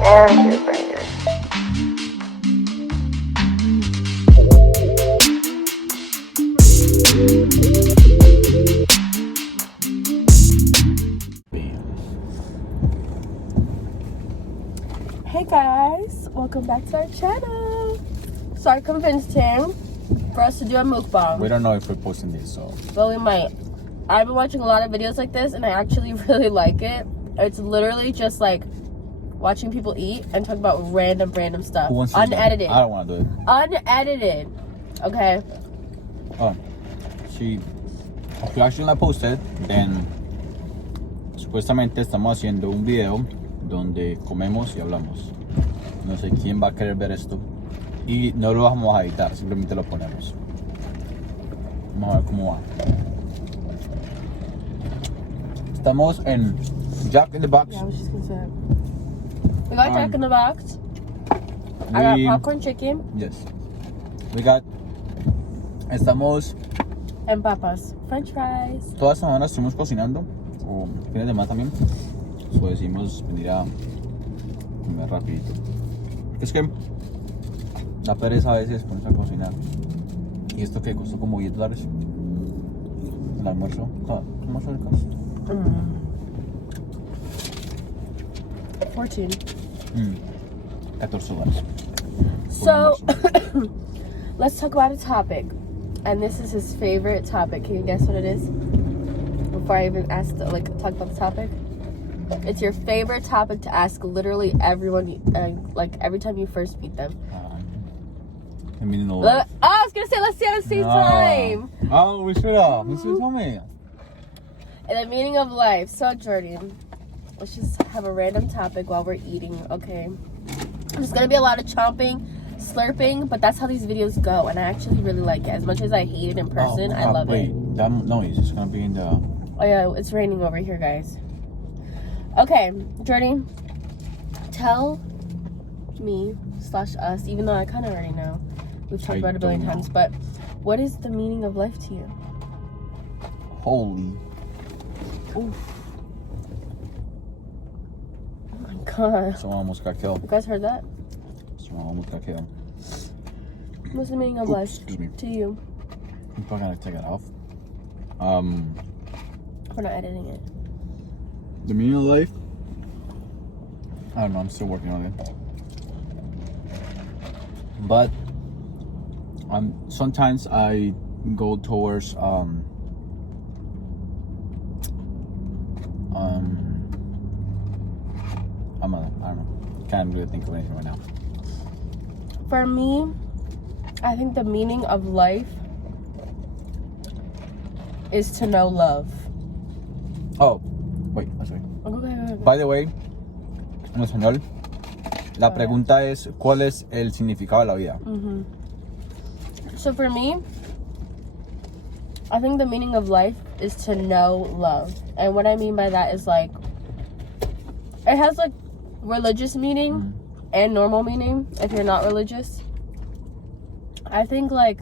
And your brain. Hey guys, welcome back to our channel. So I convinced him for us to do a mukbang. We don't know if we're posting this, so. But we might. I've been watching a lot of videos like this and I actually really like it. It's literally just like watching people eat and talk about random stuff. Who wants to unedited. do it? I don't want to do it. Unedited. Okay. Oh, she actually la posted, then supuestamente estamos haciendo un video donde comemos y hablamos. No sé quién va a querer ver esto y no lo vamos a editar, simplemente lo ponemos. Vamos a ver cómo va. Estamos en Jack in the Box. Yeah, I was just gonna say. We got Jack in the Box. I got popcorn chicken. Yes. Estamos. And papas. French fries. Toda esta semana estuvimos cocinando. O fines de semana también. So decidimos venir a comer rapidito. Es que da pereza a veces ponerse a cocinar. Y esto que costó como $10. El almuerzo. ¿Cómo fue el caso? 14. $14. So, let's talk about a topic. And this is his favorite topic. Can you guess what it is? Before I even talk about the topic. It's your favorite topic to ask literally everyone, every time you first meet them. The meaning of life. I was gonna say, let's see at the same time. Oh, we should have. We should tell me. And the meaning of life. So, Jordan, let's just have a random topic while we're eating, okay? There's gonna be a lot of chomping, slurping, but that's how these videos go, and I actually really like it. As much as I hate it in person, I love it. That noise is gonna be in the... Oh yeah, it's raining over here, guys. Okay, Jordan, tell me / us, even though I kind of already know. We've talked about it a billion times, but what is the meaning of life to you? Holy. Oof. Oh my god. Someone almost got killed. You guys heard that? Someone almost got killed. What's the meaning of life to you? I'm probably gonna take it off. We're not editing it. The meaning of life? I don't know, I'm still working on it. But sometimes I go towards I don't know. Can't really think of anything right now. For me, I think the meaning of life is to know love. Oh, wait, sorry. Okay. By the way, en español, la pregunta es ¿cuál es el significado de la vida? Mm-hmm. So for me, I think the meaning of life is to know love. And what I mean by that is like, it has like religious meaning and normal meaning if you're not religious. I think like,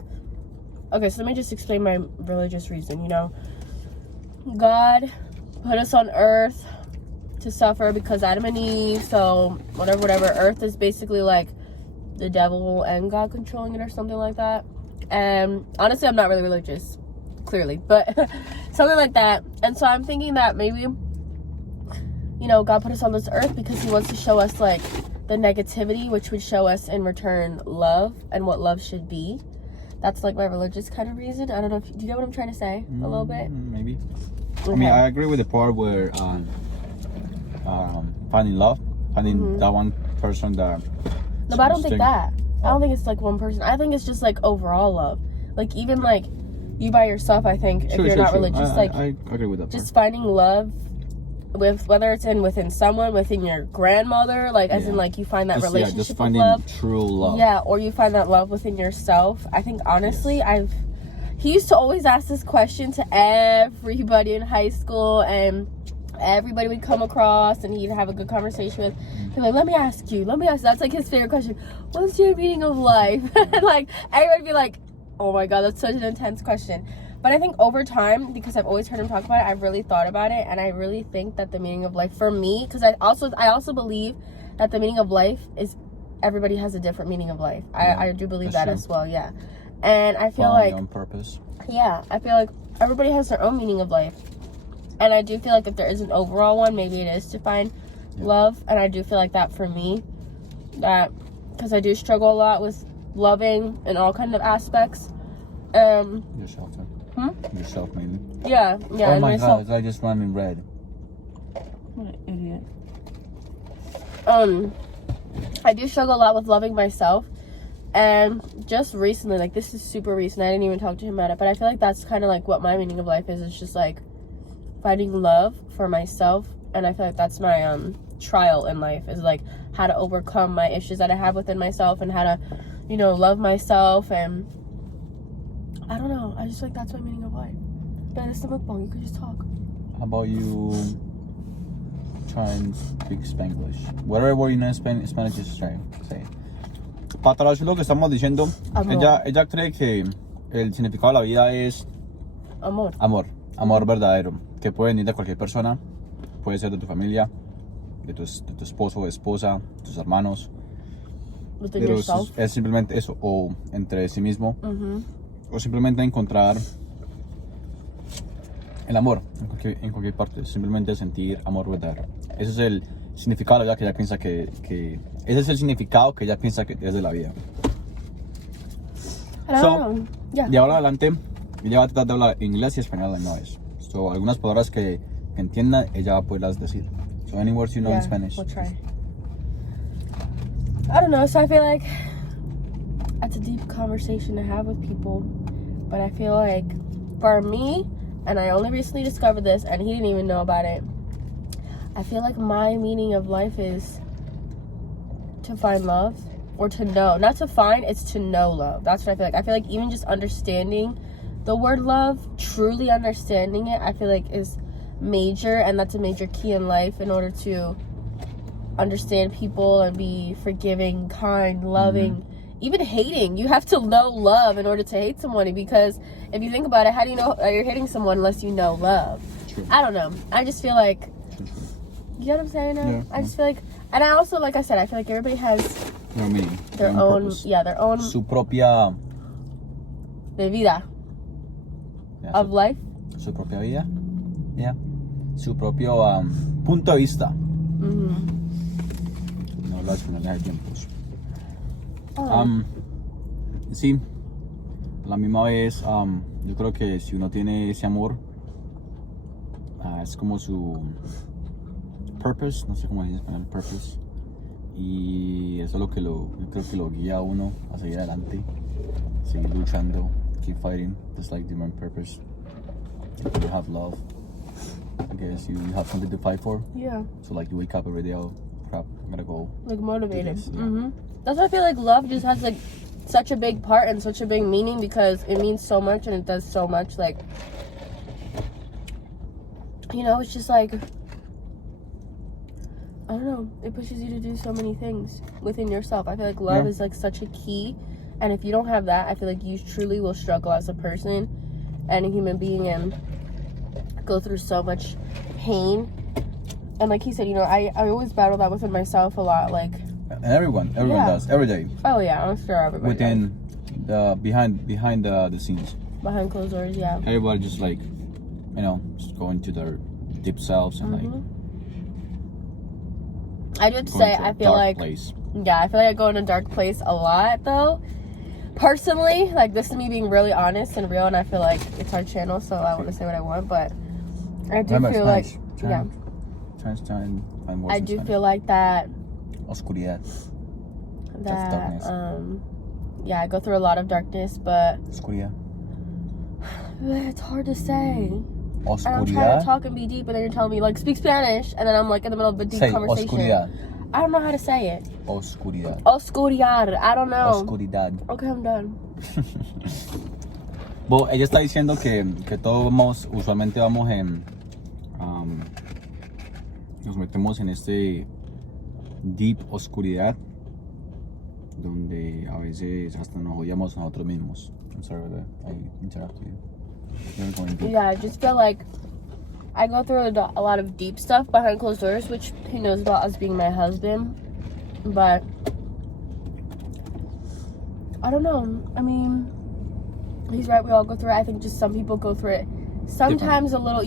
okay, so let me just explain my religious reason. You know, God put us on earth to suffer because Adam and Eve, so whatever. Earth is basically like the devil and God controlling it or something like that. And honestly, I'm not really religious, clearly, but something like that. And so I'm thinking that maybe, you know, God put us on this earth because he wants to show us like the negativity, which would show us in return love and what love should be. That's like my religious kind of reason. I don't know if do you get what I'm trying to say a little bit? Maybe. Okay. I mean, I agree with the part where finding love, finding that one person that. No, but I don't think that. I don't think it's like one person. I think it's just like overall love. Like even like you by yourself. I think if you're not religious, I agree with that. Just finding love with whether it's within someone, within your grandmother, like as in like you find that relationship just finding love. True love. Yeah, or you find that love within yourself. I think honestly, he used to always ask this question to everybody in high school, and everybody would come across and he'd have a good conversation with. He'd like, let me ask you. That's like his favorite question. What's your meaning of life? And like everybody would be like, oh my god, that's such an intense question. But I think over time, because I've always heard him talk about it, I've really thought about it, and I really think that the meaning of life for me, because I also believe that the meaning of life is everybody has a different meaning of life. I do believe that as well, yeah. And I feel like on purpose. Yeah, I feel like everybody has their own meaning of life. And I do feel like if there is an overall one, maybe it is to find love. And I do feel like that for me, that because I do struggle a lot with loving in all kind of aspects. Yourself, huh? Yourself, maybe. Yeah. Oh my God! I just ran in red. What an idiot. I do struggle a lot with loving myself. And just recently, like this is super recent, I didn't even talk to him about it, but I feel like that's kind of like what my meaning of life is. It's just like finding love for myself. And I feel like that's my trial in life, is like how to overcome my issues that I have within myself and how to, love myself. And I don't know, I just like that's my meaning of life. But it's the mukbang, you could just talk. How about you try and speak Spanglish? Whatever word you know in Spanish, just try say it. Para traducir lo que estamos diciendo, ella cree que el significado de la vida es amor verdadero, que puede venir de cualquier persona, puede ser de tu familia, de tu esposo, esposa, tus hermanos, pero es simplemente eso, o entre sí mismo, o simplemente encontrar el amor en cualquier parte, simplemente sentir amor verdadero. Ese es el significado de la vida que ella piensa que ese es el significado que ella piensa que es de la vida. De ahora adelante ella va a tratar de hablar inglés y español a la vez. So, algunas palabras que entienda, ella va a poderlas decir. So any words you know in Spanish. We'll try. I don't know, so I feel like that's a deep conversation to have with people, but I feel like for me, and I only recently discovered this and he didn't even know about it, I feel like my meaning of life is to find love, or to know. Not to find, it's to know love. That's what I feel like. I feel like even just understanding the word love, truly understanding it, I feel like is major, and that's a major key in life in order to understand people and be forgiving, kind, loving, even hating. You have to know love in order to hate someone, because if you think about it, how do you know you're hating someone unless you know love? True. I don't know. I just feel like, you know what I'm saying now? Yeah. I just feel like, and I also, like I said, I feel like everybody has their own purpose. their own Su propia de vida, of life. Su propia vida. Yeah. Su propio punto de vista. No las finales de tiempos. Sí, a la misma vez, yo creo que si uno tiene ese amor, es como su purpose, no sé cómo decir en español, purpose, y eso es lo que yo creo que lo guía a uno a seguir adelante, seguir luchando, keep fighting, just like the main purpose. If you have love, I guess you have something to fight for. Yeah. So like you wake up every day, oh crap, I'm gonna go. Like motivated. Yeah. That's why I feel like love just has like such a big part and such a big meaning, because it means so much and it does so much. Like, it's just like, I don't know, it pushes you to do so many things within yourself. I feel like love is like such a key, and if you don't have that, I feel like you truly will struggle as a person and a human being and go through so much pain. And like he said, I always battle that within myself a lot, like, and everyone does every day. Oh yeah, I'm sure everybody within does. behind the scenes, behind closed doors. Yeah, everybody just like just going to their deep selves and like I do have to say, I feel like place. Yeah, I feel like I go in a dark place a lot though, personally. Like, this is me being really honest and real, and I feel like it's our channel, so I want to say what I want, but I do feel like I do feel like that oscuridad, that I go through a lot of darkness, but oscuridad, it's hard to say. Oscuridad. And I'm trying to talk and be deep, and then you're telling me, like, speak Spanish, and then I'm like in the middle of a deep conversation. Oscuridad. I don't know how to say it. Oscuridad. Oscuridad. I don't know. Oscuridad. Okay, I'm done. Bueno, ella está diciendo que todos usualmente vamos en nos metemos en este deep oscuridad donde a veces hasta nos odiamos a nosotros mismos. I'm sorry, I interrupted you. Yeah, I just feel like I go through a lot of deep stuff behind closed doors, which he knows about as being my husband. But I don't know. I mean, he's right. We all go through it. I think just some people go through it sometimes a little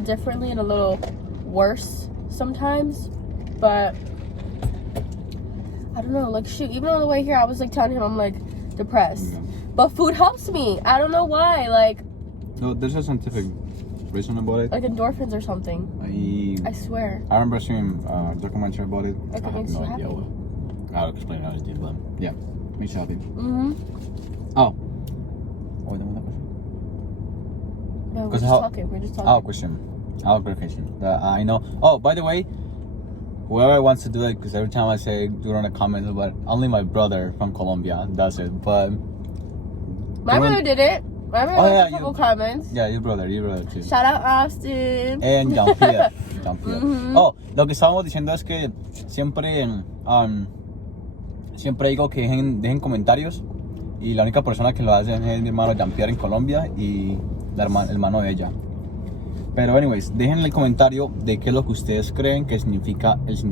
differently and a little worse sometimes. But I don't know. Like, shoot, even on the way here, I was like telling him I'm like depressed. But food helps me. I don't know why. Like, no, there's a scientific reason about it. Like endorphins or something. I swear. I remember seeing a documentary about it. Like it makes you happy. I'll explain how it is, but yeah, makes you happy. Mm-hmm. Oh. Oh, then what question? No, we're just talking. Oh, question. Oh, great question. I know. Oh, by the way, whoever wants to do it, because every time I say do it on the comments, but only my brother from Colombia does it. But my brother did it. My brother left a couple comments. Yeah, your brother too. Shout out Austin. And Jean-Pierre. Mm-hmm. Oh, lo que estábamos diciendo es que siempre digo que dejen comentarios, y la única persona que lo hace es mi hermano Jean-Pierre en Colombia y el hermano de ella. Pero anyways, dejen el comentario de qué es lo que ustedes creen que significa qué es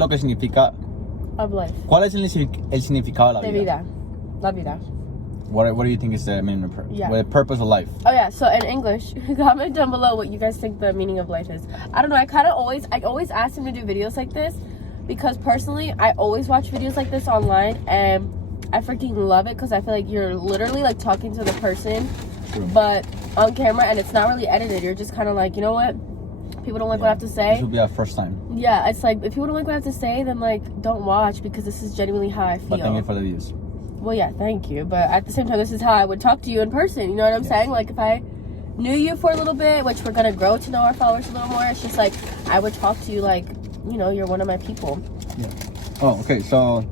lo que significa of life. ¿Cuál es el significado de la vida? La vida. What do you think is the meaning of the purpose of life? Oh yeah, so in English, comment down below what you guys think the meaning of life is. I don't know, I always ask him to do videos like this, because personally, I always watch videos like this online, and I freaking love it, because I feel like you're literally like talking to the person, but on camera, and it's not really edited. You're just kind of like, you know what? People don't like what I have to say. This will be our first time. Yeah, it's like, if people don't like what I have to say, then like, don't watch, because this is genuinely how I feel. But thank you for the views. Well, yeah, thank you. But at the same time, this is how I would talk to you in person. You know what I'm saying? Like, if I knew you for a little bit, which we're going to grow to know our followers a little more, it's just like, I would talk to you like, you know, you're one of my people. Yeah. Oh, okay. So,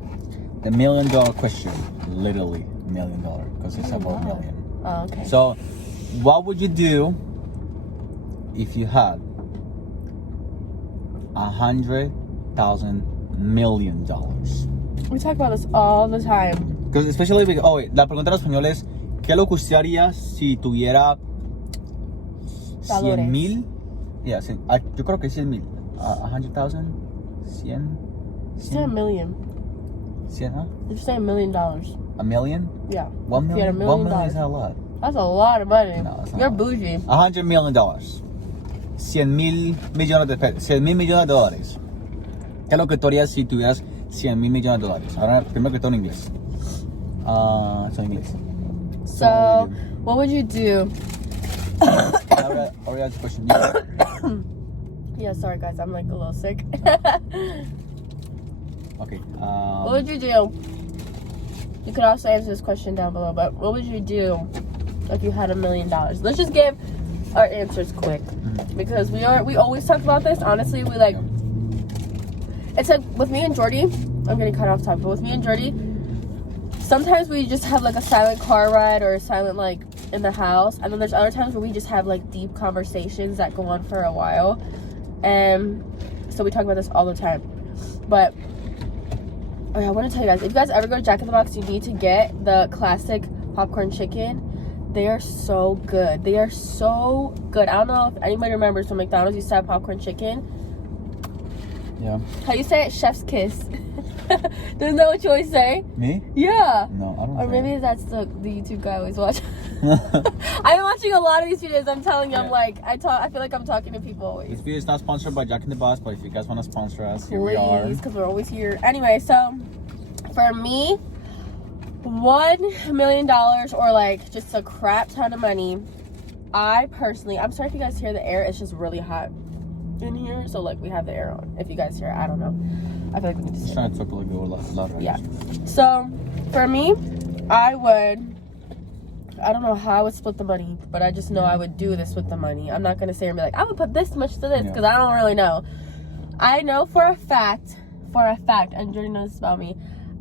the $1 million question. Literally $1 million. Because it's about $1 million. Oh, okay. So, what would you do if you had $100,000 million? We talk about this all the time. Because especially because, la pregunta en español es, ¿qué es lo que usted haría si tuviera 100,000? Yeah, yo creo que 100,000. 100,000? 100? Just say $1 million. 100, huh? Just say $1 million. $1 million? Yeah. 1 million? $1 million. $1 million is not a lot. That's a lot of money. No, it's not. You're bougie. $100 million. 100,000 millones de pesos. 100,000 millones de dólares. ¿Qué es lo que tú harías si tuvieras 100,000 millones de dólares? Ahora, primero que todo en inglés. So inglés. So, what would you do? Already asked the question. Yeah, sorry guys, I'm like a little sick. Okay. What would you do? You could also answer this question down below, but what would you do if you had $1 million? Let's just give our answers quick, because we always talk about this. Honestly, we like. It's like with me and Jordy. I'm getting cut off topic, but with me and Jordy, sometimes we just have like a silent car ride or a silent like in the house, and then there's other times where we just have like deep conversations that go on for a while, and so we talk about this all the time. But I want to tell you guys, if you guys ever go to Jack in the Box, you need to get the classic popcorn chicken. They are so good. They are so good. I don't know if anybody remembers when McDonald's used to have popcorn chicken. Yeah. How you say it? Chef's kiss. Don't know what you always say. Me? Yeah. No, I don't. Or maybe that's the YouTube guy I always watch. I'm watching a lot of these videos. I'm telling you, I'm like, I feel like I'm talking to people always. This video is not sponsored by Jack in the Box, but if you guys want to sponsor us, here we are. Please, because we're always here. Anyway, so for me, $1 million or like just a crap ton of money. I personally, I'm sorry if you guys hear the air. It's just really hot in here, so like we have the air on. If you guys hear it, I don't know. I feel like we need to Just trying to talk a little louder. Yeah. So for me, I don't know how I would split the money, but I just know I would do this with the money. I'm not gonna say and be like, I would put this much to this, because I don't really know. I know for a fact, and Jordan knows this about me,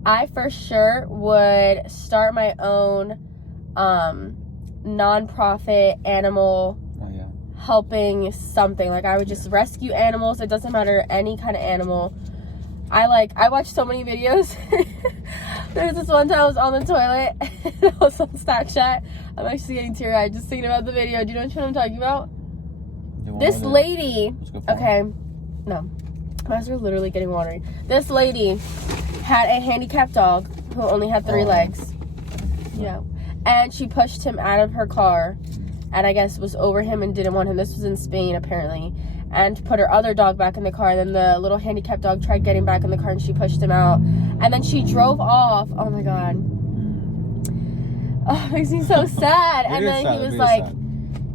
I for sure would start my own non-profit animal helping something. Like I would just rescue animals. It doesn't matter, any kind of animal. I watch so many videos. There's this one time I was on the toilet. I was on Snapchat. I'm actually getting teary-eyed just thinking about the video. Do you know what I'm talking about? This lady. Okay. No. My eyes are literally getting watery. This lady had a handicapped dog who only had 3 legs. Yeah. And she pushed him out of her car and I guess was over him and didn't want him. This was in Spain, apparently. And put her other dog back in the car. And then the little handicapped dog tried getting back in the car and she pushed him out. And then she drove off. Oh my God. Oh, it makes me so sad. And then he was like,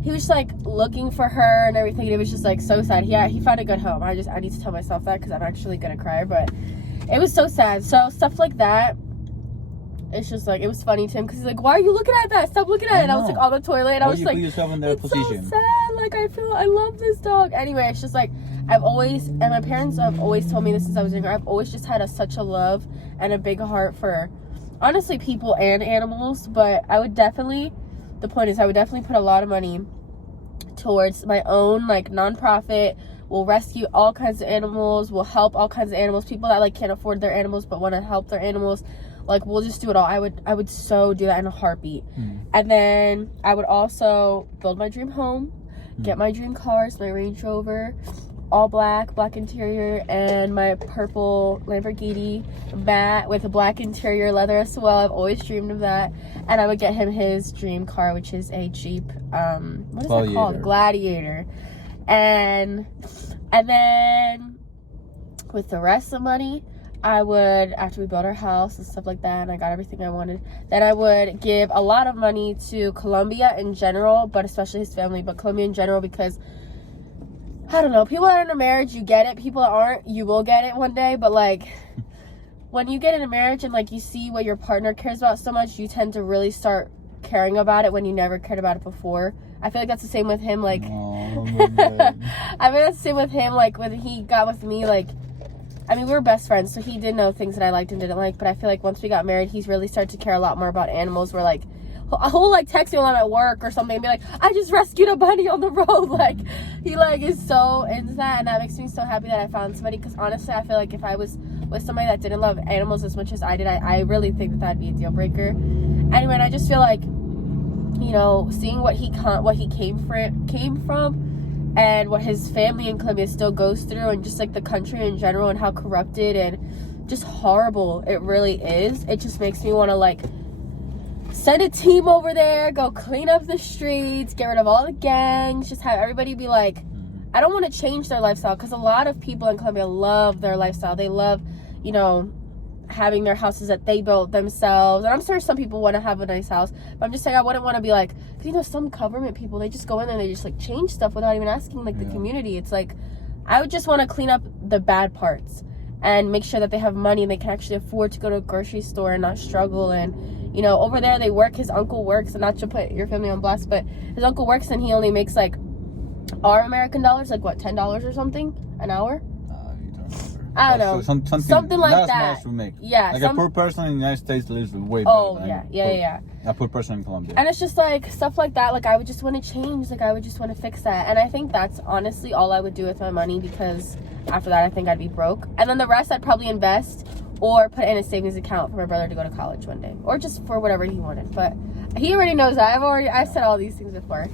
he was like looking for her and everything. It was just like so sad. He found a good home. I need to tell myself that because I'm actually gonna cry. But it was so sad. So stuff like that. It's just like, it was funny to him because he's like, why are you looking at that? Stop looking at it. And I was like on the toilet and I was like, put yourself in their it's position? so sad. Like I love this dog. Anyway, it's just like, and my parents have always told me this since I was younger, I've always just had such a love and a big heart for honestly people and animals. But the point is I would definitely put a lot of money towards my own like nonprofit. We'll rescue all kinds of animals. We'll help all kinds of animals. People that like can't afford their animals but want to help their animals. Like, we'll just do it all. I would so do that in a heartbeat. And then I would also build my dream home, get my dream cars, my Range Rover, all black interior, and my purple Lamborghini matte with a black interior, leather as well. I've always dreamed of that. And I would get him his dream car, which is a Jeep, what is that called? Gladiator. And then with the rest of the money, I would, after we built our house and stuff like that, and I got everything I wanted, then I would give a lot of money to Colombia in general, but especially his family, but Colombia in general, because, I don't know, people that are in a marriage, you get it. People that aren't, you will get it one day, but, like, when you get in a marriage and, like, you see what your partner cares about so much, you tend to really start caring about it when you never cared about it before. I feel like that's the same with him, like, I mean, that's the same with him, like, when he got with me, like, I mean, we were best friends, so he did know things that I liked and didn't like, but I feel like once we got married, he's really started to care a lot more about animals. We're like, he'll like text me while I'm at work or something and be like, I just rescued a bunny on the road. Like, he like is so into that, and that makes me so happy that I found somebody, because honestly, I feel like if I was with somebody that didn't love animals as much as I did, I really think that that'd be a deal breaker. Anyway, and I just feel like, you know, seeing what he came from, and what his family in Colombia still goes through, and just like the country in general, and how corrupted and just horrible it really is. It just makes me want to like send a team over there, go clean up the streets, get rid of all the gangs, just have everybody be like, I don't want to change their lifestyle, because a lot of people in Colombia love their lifestyle. They love, you know, having their houses that they built themselves. And I'm sure some people want to have a nice house, but I'm just saying I wouldn't want to be like, because, you know, some government people, they just go in there and they just like change stuff without even asking like the community. It's like, I would just want to clean up the bad parts and make sure that they have money and they can actually afford to go to a grocery store and not struggle. And, you know, over there they work, his uncle works, and not to put your family on blast, but his uncle works and he only makes like our American dollars, like what, $10 or something an hour? I don't know, something like that. Yeah, like a poor person in the United States lives way better. Oh yeah. A poor person in Colombia. And it's just like stuff like that. Like I would just want to change. Like I would just want to fix that. And I think that's honestly all I would do with my money, because after that I think I'd be broke. And then the rest I'd probably invest or put in a savings account for my brother to go to college one day, or just for whatever he wanted. But he already knows that. I've said all these things before.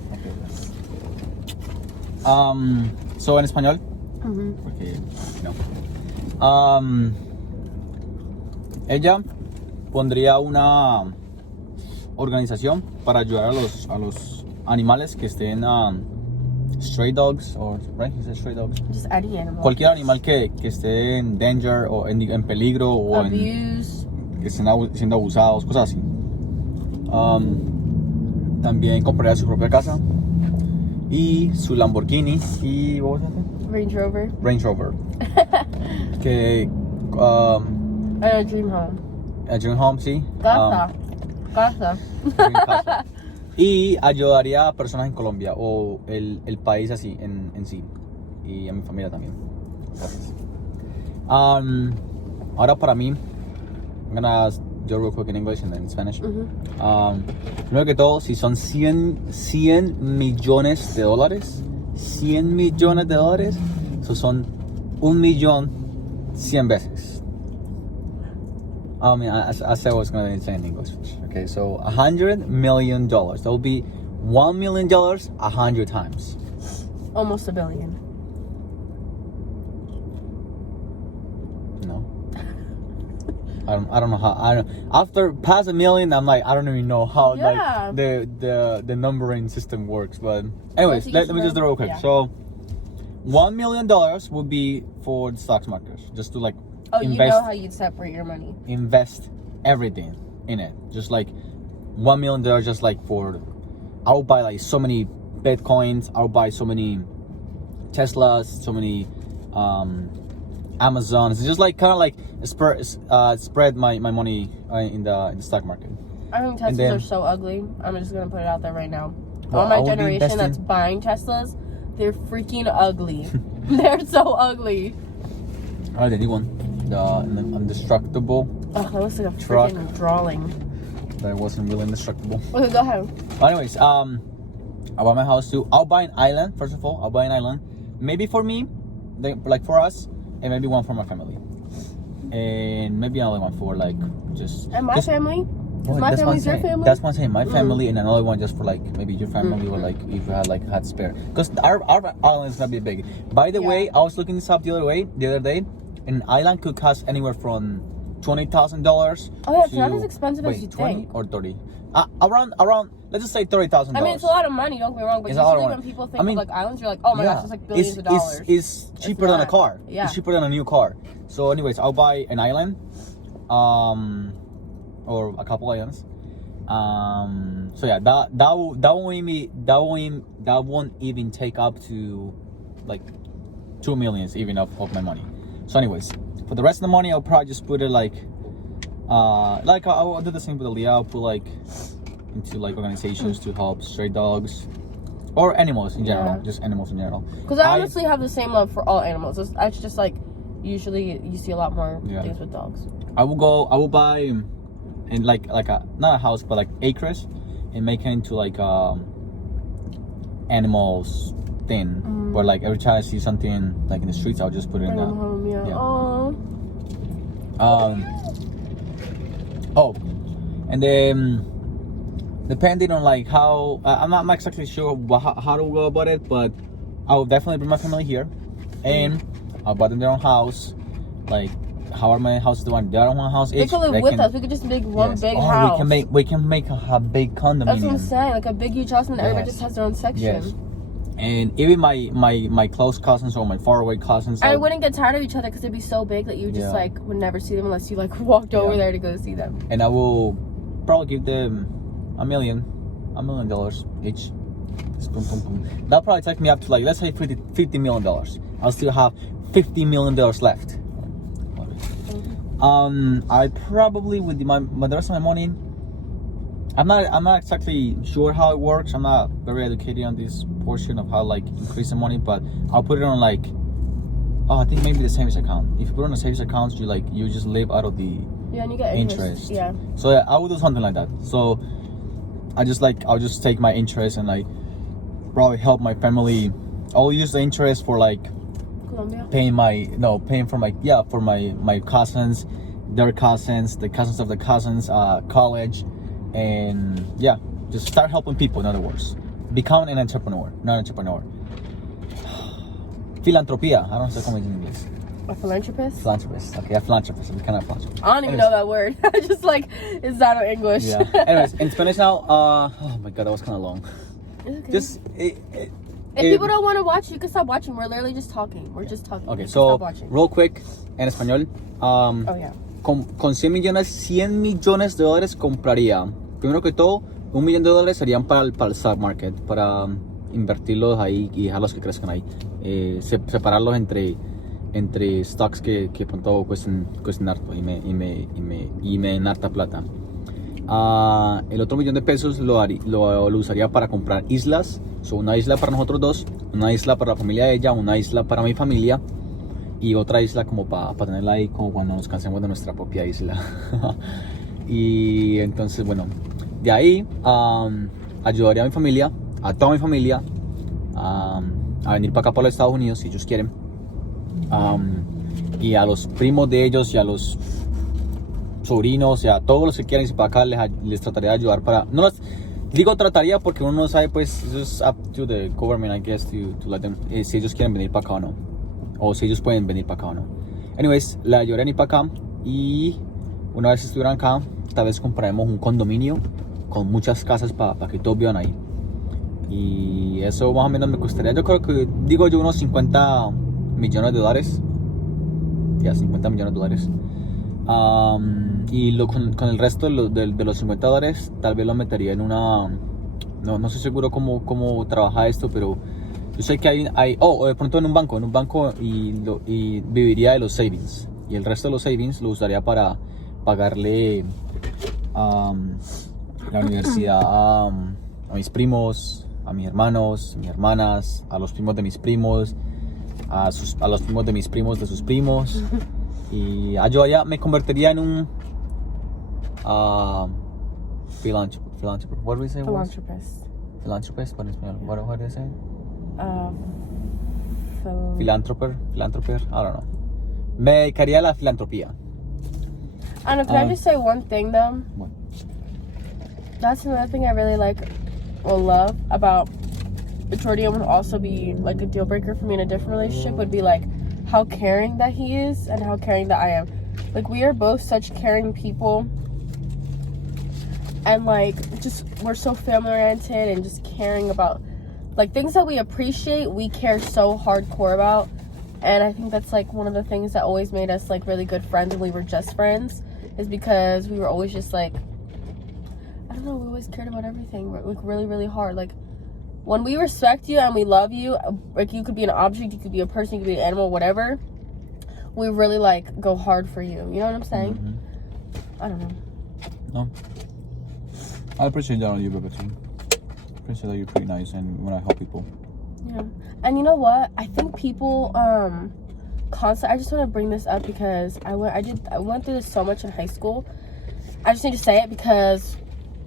So en español. Porque no. Ella pondría una organización para ayudar a los animales que estén stray dogs, or right? Is it stray dogs? Just any animal. Cualquier animal que esté en danger o en peligro o abuse, que estén siendo abusados, cosas así. También compraría su propia casa y su Lamborghini y what was that? Range Rover. Que a dream home. A dream home, sí. Casa. Y ayudaría a personas en Colombia o el país así en sí, y a mi familia también. Gracias. Ahora para mí, I'm gonna do it real quick in English and then in Spanish. Primero que todo, si son 100 millones de dólares, 100 millones de dólares, eso son 1,000,000 veces. I mean, I said I was going to say in English. Okay, so $100 million. That will be $1 million 100 times. Almost $1 billion. I don't know how. After past $1 million, I'm like, I don't even know how Yeah. like the numbering system works. But anyways, let me just do it real quick. Yeah. So $1 million would be for the stock market, just to like Oh, invest, you know how you'd separate your money. invest everything in it. Just like $1 million, just like for, I'll buy like so many Bitcoins. I'll buy so many Teslas, so many Amazons. It's just like kind of like spread my money in the stock market. I think Teslas then- are so ugly. I'm just gonna put it out there right now. Well, All my I would be generation investing- that's buying Teslas, they're freaking ugly. They're so ugly. Oh, the new one, the indestructible. Oh, that looks like a Truck. freaking drawing. That wasn't really indestructible. Okay, go ahead. Anyways, I'll buy my house too. I'll buy an island. First of all, I'll buy an island. Maybe for me, like for us, and maybe one for my family, and maybe another one for like just. And my family. Oh, My that's what I'm family's your saying. family? That's what I'm saying. My family and another one just for like maybe your family or like if you had spare. Because our island is gonna be big. By the way, I was looking this up the other day. An island could cost anywhere from $20,000. Oh yeah, it's not as expensive as you 20 think. or 30. Around. Let's just say $30,000. I mean, it's a lot of money. Don't get me wrong, but It's a lot of usually when money. people think I mean, of like islands, you're like, oh my gosh, it's like billions of dollars. It's cheaper than a not. car. Yeah. It's cheaper than a new car. So, anyways, I'll buy an island, or a couple islands. So yeah, that won't even take up to like 2 million even of my money. So, anyways, for the rest of the money, I'll probably just put it like I'll do the same with Leah. I'll put like into like organizations to help stray dogs or animals in general, Yeah. just animals in general. Because I honestly have the same love for all animals. It's just like usually you see a lot more things with dogs. I will buy and like a not a house but like acres and make it into like animals thing where like every time I see something like in the streets I'll just put it in Bring them that. home, yeah. Oh, and then depending on like how I'm not exactly sure how to go about it, but I will definitely bring my family here and I'll buy them their own house. Like, how are my houses doing? Their own house. They could live with us. We could just make one big house. We can make a big condominium. That's what I'm saying. Like a big huge house, and everybody Yes. just has their own section. Yes. And even my close cousins or my faraway cousins. I wouldn't get tired of each other because it'd be so big that you just like would never see them unless you like walked over there to go see them. And I will probably give them $1 million each. That'll probably take me up to like, let's say $50 million. I'll still have $50 million left. I probably with the rest of my money, I'm not exactly sure how it works. I'm not very educated on this portion of how like increase the money, but I'll put it on like, I think maybe the savings account. If you put it on a savings account, you just live out of the and you get interest. Yeah. So yeah, I would do something like that. So I'll just take my interest and like probably help my family. I'll use the interest for like Colombia. paying for my cousins, their cousins, the cousins of the cousins, college, and yeah, just start helping people. In other words, become an entrepreneur, not entrepreneur. Filantropía. I don't know cómo in English. A philanthropist? Philanthropist. Okay, a philanthropist. We kind of philanthropist. I don't even know that word. I just like, it's not in English. Yeah. Anyways, in Spanish now. Oh my god, that was kind of long. It's okay. If people don't want to watch, you can stop watching. We're literally just talking. We're just talking. Okay, You can so stop watching. real quick en español. Oh yeah. Con 100 millones de dólares compraría, primero que todo, $1 millón serían para el stock market, para invertirlos ahí y dejarlos que crezcan ahí, separarlos entre stocks que pronto cuesten harto y me den harta plata. El otro $1 millón de pesos lo usaría para comprar islas, una isla para nosotros dos, una isla para la familia de ella, una isla para mi familia y otra isla como para tenerla ahí como cuando nos cansemos de nuestra propia isla. Y entonces bueno, de ahí ayudaría a mi familia, a toda mi familia, a venir para acá para los Estados Unidos si ellos quieren, y a los primos de ellos y a los sobrinos y a todos los que quieran irse para acá les trataría de ayudar para, no los digo trataría porque uno no sabe, pues it's just up to the government I guess to let them, si ellos quieren venir para acá o no, o si ellos pueden venir para acá o no. Anyways, la ayudaré a ir para acá y una vez estuvieran acá, tal vez compraremos un condominio con muchas casas para que todos vivan ahí. Y eso más o menos me costaría, yo creo que, digo yo, unos $50 millones. Ya, $50 millones. Y con el resto de los $50, tal vez lo metería en una... No estoy seguro cómo trabaja esto, pero yo sé que hay de pronto en un banco y viviría de los savings. Y el resto de los savings lo usaría para pagarle la universidad a mis primos, a mis hermanos, mis hermanas, a los primos de mis primos, a los primos de mis primos de sus primos. Y yo allá me convertiría en un philanthropist. What do we say? Philanthropist. Philanthropist, but in español. What do you say? Philanthroper. I don't know. Me dedicaría a la filantropía. I don't know, can I just say one thing though? What? That's another thing I really love about Jordan would also be like a deal breaker for me in a different relationship would be like how caring that he is and how caring that I am. Like we are both such caring people and like just we're so family oriented and just caring about like things that we appreciate, we care so hardcore about. And I think that's like one of the things that always made us like really good friends when we were just friends is because we were always just like, I don't know, we always cared about everything like really, really hard. Like when we respect you and we love you, like you could be an object, you could be a person, you could be an animal, whatever, we really like go hard for you. You know what I'm saying? Mm-hmm. I don't know. No. I appreciate that on you, baby, too. I appreciate that you're pretty nice and when I help people. Yeah. And you know what? I think people I just want to bring this up because I went through this so much in high school. I just need to say it because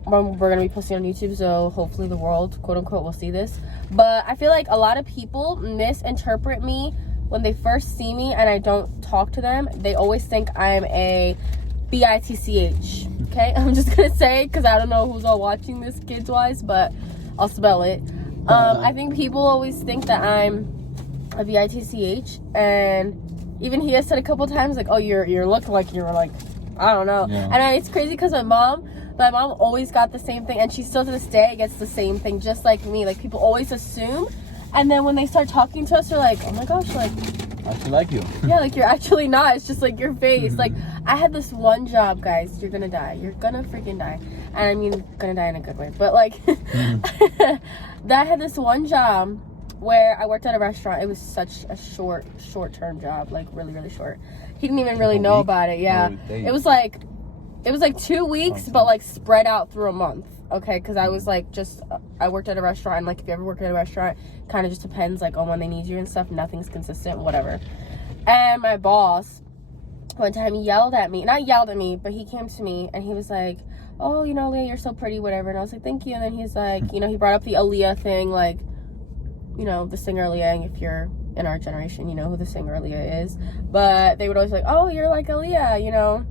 we're going to be posting on YouTube, so hopefully the world, quote unquote, will see this. But I feel like a lot of people misinterpret me when they first see me and I don't talk to them. They always think I'm a bitch. Okay? I'm just going to say because I don't know who's all watching this kids-wise, but I'll spell it. I think people always think that I'm a bitch, and even he has said a couple times like, oh, you're looking like you're like, I don't know. Yeah. And it's crazy because my mom always got the same thing, and she still to this day gets the same thing, just like me. Like people always assume, and then when they start talking to us, they're like, oh my gosh, like I actually like you. yeah, like you're actually not. It's just like your face. Like I had this one job, guys. You're gonna die. You're gonna freaking die. And I mean, gonna die in a good way. But like, I had this one job where I worked at a restaurant. It was such a short-term job, like really, really short. He didn't even really know about it. Yeah, it was like 2 weeks, but like spread out through a month. Okay, because I was like I worked at a restaurant, and like if you ever work at a restaurant, kind of just depends like on when they need you and stuff. Nothing's consistent, whatever. And my boss one time not yelled at me, but he came to me and he was like, oh, you know, Leah, you're so pretty, whatever. And I was like, thank you. And then he's like, you know, he brought up the Aaliyah thing, like, you know, the singer Aaliyah. And if you're in our generation, you know who the singer Aaliyah is. But they would always be like, oh, you're like Aaliyah, you know.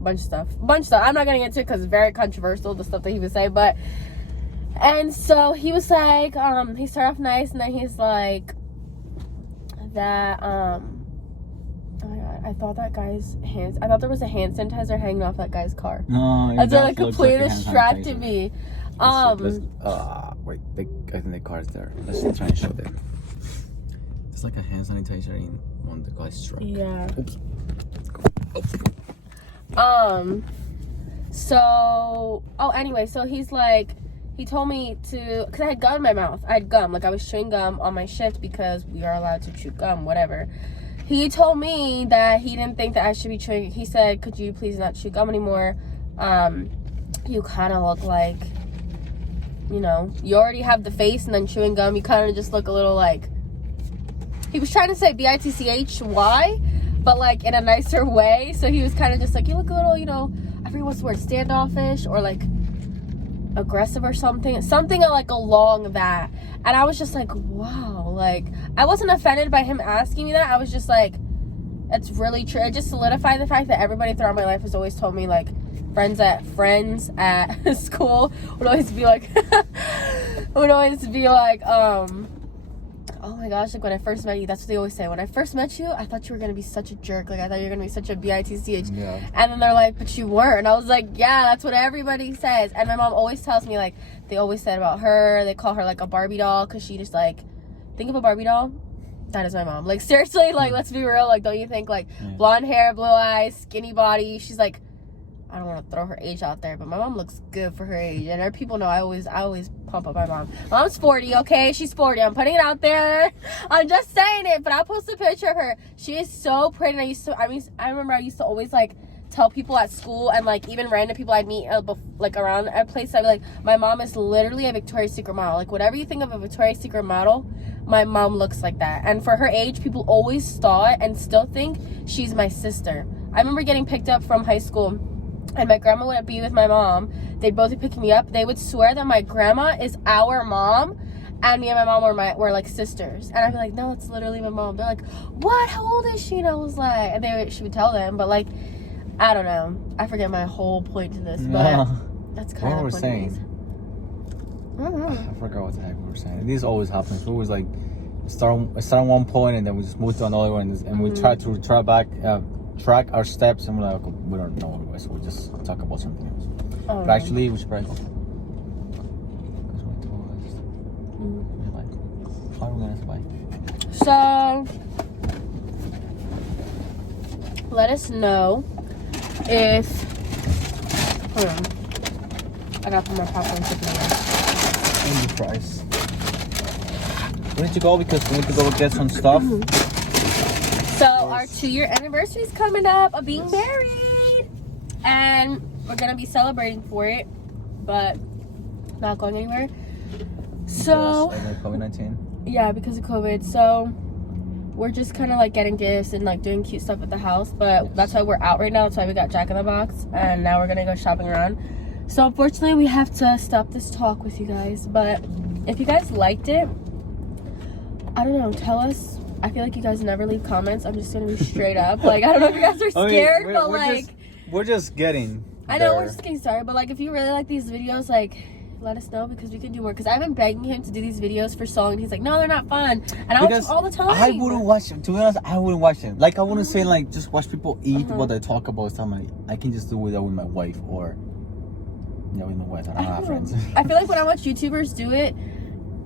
Bunch of stuff. I'm not gonna get into it because it's very controversial, the stuff that he would say. But and so he was like, he started off nice, and then he's like that oh my god, I thought there was a hand sanitizer hanging off that guy's car. No, that's what like completely distracted me. Wait, I think the car's there. Let's try and show them. It's like a hand sanitizer in one the guy's truck. Yeah. Oops. Anyway, so he's like, he told me to, because I had gum in my mouth. I had gum, like I was chewing gum on my shift because we are allowed to chew gum, whatever. He told me that he didn't think that I should be chewing. He said, could you please not chew gum anymore? You kind of look like, you know, you already have the face, and then chewing gum, you kind of just look a little like, he was trying to say bitchy, but like in a nicer way. So he was kind of just like, you look a little, you know, I forget what's the word, standoffish or like aggressive or something like along that. And I was just like, wow, like I wasn't offended by him asking me that. I was just like, it's really true. It just solidified the fact that everybody throughout my life has always told me, like, friends at school would always be like Oh my gosh, like when I first met you, that's what they always say. When I first met you, I thought you were going to be such a jerk. Like I thought you were going to be such a bitch. Yeah. And then they're like, but you weren't. And I was like, yeah, that's what everybody says. And my mom always tells me, like, they always said about her, they call her like a Barbie doll because she just like, think of a Barbie doll. That is my mom. Like seriously, like let's be real. Like don't you think like blonde hair, blue eyes, skinny body. She's like, I don't want to throw her age out there, but my mom looks good for her age. And her people know I always pump up my mom. Mom's 40, okay? She's 40. I'm putting it out there. I'm just saying it, but I'll post a picture of her. She is so pretty. And I remember I used to always like tell people at school and like even random people I'd meet like around a place. I'd be like, my mom is literally a Victoria's Secret model. Like whatever you think of a Victoria's Secret model, my mom looks like that. And for her age, people always thought and still think she's my sister. I remember getting picked up from high school. And my grandma wouldn't be with my mom. They'd both be picking me up. They would swear that my grandma is our mom, and me and my mom were like sisters. And I'd be like, no, it's literally my mom. They're like, what? How old is she? And I was like, and she would tell them, but like, I don't know. I forget my whole point to this, but that's kind of what we're saying. I don't know. I forgot what the heck we were saying. This always happens. We always like start on one point and then we just move to another one, and we try to track our steps, and we're like, okay, we don't know anyway, so we just talk about something else. But actually, we should probably go. So, let us know if. Hold on. I gotta put my popcorn chicken in. And the price. We need to go because we need to go get some stuff. So our 2-year anniversary is coming up of being married, and we're gonna be celebrating for it, but not going anywhere. So COVID-19. Yeah, because of COVID. So we're just kind of like getting gifts and like doing cute stuff at the house, but that's why we're out right now. That's why we got Jack in the Box, and now we're gonna go shopping around. So unfortunately, we have to stop this talk with you guys. But if you guys liked it, I don't know, tell us. I feel like you guys never leave comments. I'm just gonna be straight up. Like, I don't know if you guys are scared, we're just getting I know, we're just getting started. But like, if you really like these videos, like, let us know because we can do more. Because I've been begging him to do these videos for so long, and he's like, no, they're not fun. And I watch them all the time. I wouldn't watch them. To be honest, I wouldn't watch them. Like, I wouldn't say like just watch people eat what they talk about. Something I can just do that with my wife or with my wife. I don't have friends. I feel like when I watch YouTubers do it,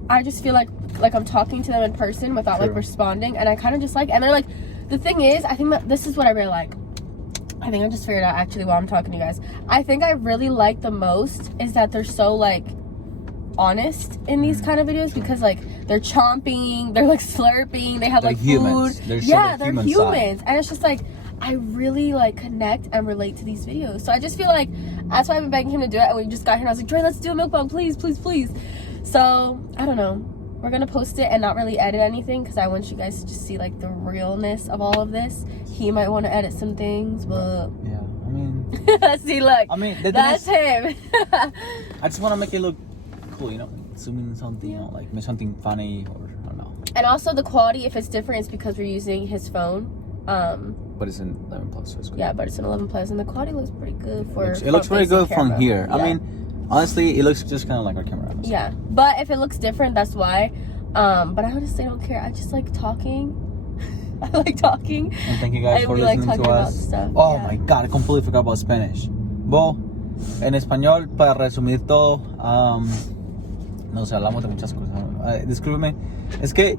I just feel like I'm talking to them in person without like responding, and I kind of just like, and they're like, the thing is, I think that this is what I really like. I think I just figured out actually while I'm talking to you guys. I think I really like the most is that they're so like honest in these kind of videos because like they're chomping, they're like slurping, they have like humans. food. They're humans, and it's just like I really like connect and relate to these videos. So I just feel like that's why I've been begging him to do it. And we just got here and I was like, Joy, let's do a mukbang, please, please, please. So I don't know. We're gonna post it and not really edit anything because I want you guys to just see like the realness of all of this. He might want to edit some things, but yeah, I mean, see, look, I mean, that's him. I just want to make it look cool, you know, zooming something, you know, like make something funny or I don't know. And also the quality, if it's different, it's because we're using his phone. But it's an 11 plus, so it's good. Yeah, but it's an 11 plus, and the quality looks pretty good for. It looks very good from here. Yeah. I mean. Honestly, it looks just kind of like our camera. Honestly. Yeah, but if it looks different, that's why. But I honestly don't care. I just like talking. I like talking. And thank you guys for listening to us. Oh my God, I completely forgot about Spanish. Bo, en español, para resumir todo, nos hablamos de muchas cosas. Discúlpeme, es que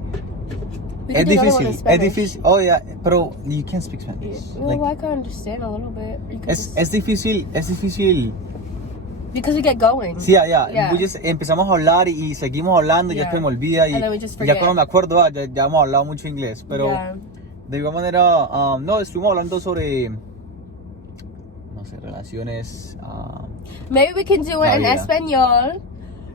es difícil. Oh yeah, pero you can't speak Spanish. Yeah. Well, I can understand a little bit. Es difícil. Because we get going. Sí, yeah. Empezamos a hablar y seguimos hablando y ya se me olvida y ya cuando me acuerdo ya hemos hablado mucho inglés, pero de igual manera no, estuvimos hablando sobre no sé, relaciones. Maybe we can do it in Espanol,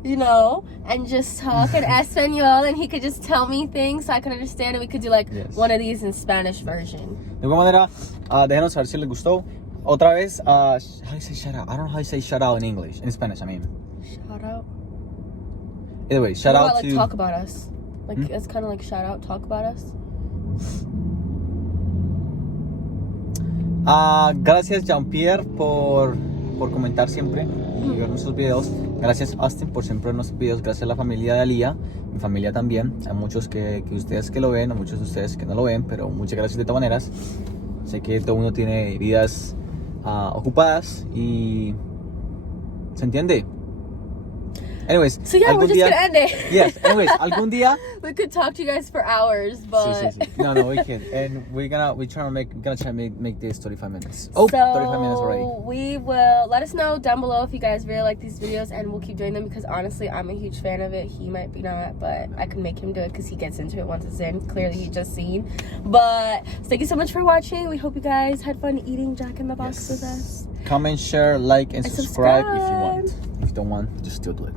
you know, and just talk in Espanol, and he could just tell me things so I can understand, and we could do like one of these in Spanish version. De igual manera, déjenos saber si les gustó. Otra vez, how do you say shout out? I don't know how you say shout out in English. In Spanish, I mean. Shout out? Either way, shout out like to... talk about us. Like, it's kind of like shout out, talk about us. Gracias, Jean-Pierre, por por comentar siempre y ver nuestros videos. Gracias Austin por siempre ver nuestros videos. Gracias a la familia de Alía, mi familia también. Hay muchos que ustedes que lo ven, a muchos de ustedes que no lo ven, pero muchas gracias de todas maneras. Sé que todo uno tiene vidas ocupadas y se entiende. Anyways, So yeah, we're just gonna end it. Yes, anyways, algún día We could talk to you guys for hours, but sí. No, we can't. And we're gonna try to make this 35 minutes. Oh, 35 minutes already. We will let us know down below if you guys really like these videos, and we'll keep doing them because honestly, I'm a huge fan of it. He might be not, but I can make him do it because he gets into it once it's in. Clearly, he just seen. But thank you so much for watching. We hope you guys had fun eating Jack in the Box with us. Comment, share, like, and subscribe if you want. If you don't want, just still do it.